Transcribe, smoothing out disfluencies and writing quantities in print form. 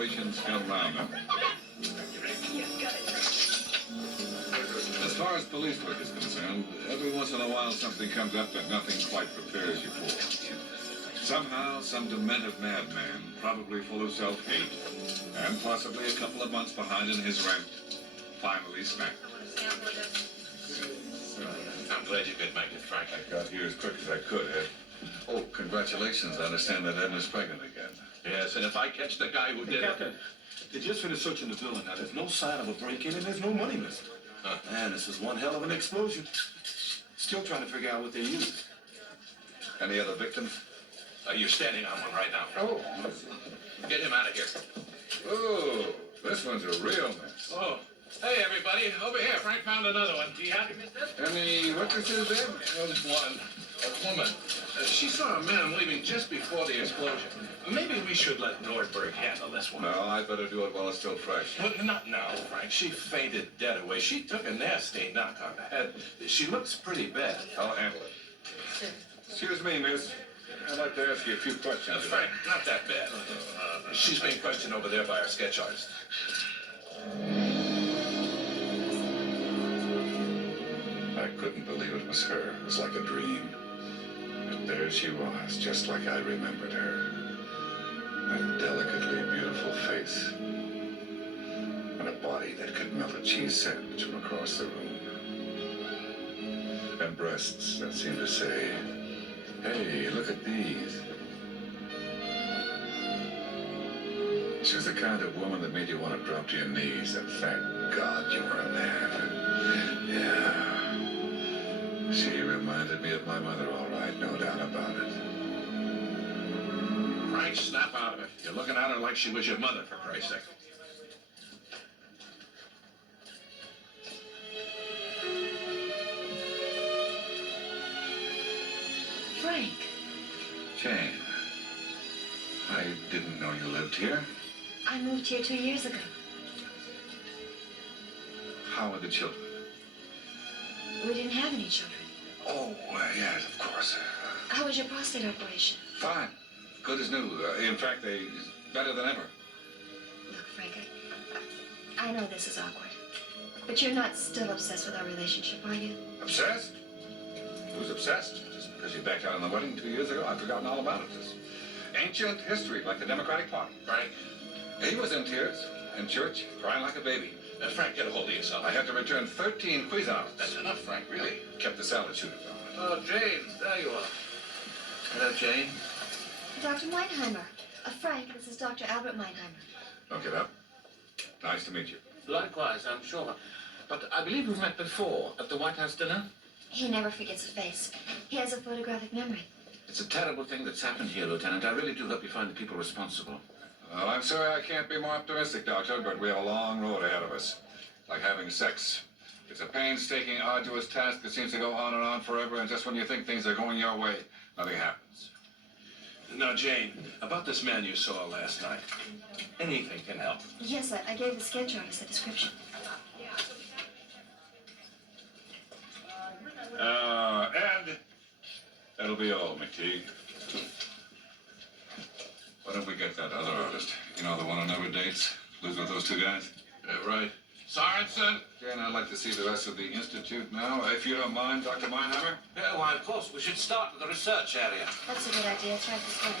operations come round them. As far as police work is concerned, every once in a while something comes up that nothing quite prepares you for. Somehow, some demented madman, probably full of self-hate, and possibly a couple of months behind in his rent, finally snapped. I'm glad you could make it, Frank. I got here as quick as I could, Ed. Oh, congratulations. I understand that Edna's pregnant again. Yes, and if I catch the guy who did Captain, they just finished searching the building. Now, there's no sign of a break-in and there's no money missing. Man, this is one hell of an explosion. Still trying to figure out what they used. Any other victims? You're standing on one right now. Oh. Get him out of here. Oh, this one's a real mess. Oh. Hey, everybody. Over here. Frank found another one. Do you happy, mister? Any witnesses there? There's one. A woman. She saw a man leaving just before the explosion. Maybe we should let Nordberg handle this one. No, I'd better do it while it's still fresh. Well, not now, Frank. She fainted dead away. She took a nasty knock on the head. She looks pretty bad. I'll handle it. Excuse me, miss. I'd like to ask you a few questions. Frank, not that bad. She's being questioned over there by our sketch artist. I couldn't believe it was her. It was like a dream. And there she was, just like I remembered her. That delicately beautiful face. And a body that could melt a cheese sandwich from across the room. And breasts that seemed to say, hey, look at these. She was the kind of woman that made you want to drop to your knees and thank God you were a man. Yeah. She reminded me of my mother, all right, no doubt about it. Frank, snap out of it. You're looking at her like she was your mother, for Christ's sake. Frank. Jane, I didn't know you lived here. I moved here 2 years ago. How are the children? We didn't have any children. Oh, yes, of course. How was your prostate operation? Fine. Good as new. In fact, better than ever. Look, Frank, I know this is awkward. But you're not still obsessed with our relationship, are you? Obsessed? Who's obsessed? Just because you backed out on the wedding 2 years ago? I've forgotten all about it. This ancient history, like the Democratic Party. Frank? He was in tears, in church, crying like a baby. Frank, get a hold of yourself. I had to return 13 Cuisinarts. That's enough, Frank, really. Kept the salad shooter going. Oh, Jane, there you are. Hello, Jane. Dr. Meinheimer. Frank, this is Dr. Albert Meinheimer. Don't get up. Nice to meet you. Likewise, I'm sure. But I believe we've met before at the White House dinner. He never forgets a face. He has a photographic memory. It's a terrible thing that's happened here, Lieutenant. I really do hope you find the people responsible. Well, I'm sorry I can't be more optimistic, Doctor, but we have a long road ahead of us. Like having sex. It's a painstaking, arduous task that seems to go on and on forever, and just when you think things are going your way, nothing happens. Now, Jane, about this man you saw last night. Anything can help. Yes, I gave the sketch artist a description. And that'll be all, McTeague. Why don't we get that other artist? You know, the one who never dates? Lives with those two guys? Right. Sorensen? Jane, I'd like to see the rest of the Institute now, if you don't mind, Dr. Meinheimer. Yeah, why, of course. We should start with the research area. That's a good idea. It's right this way.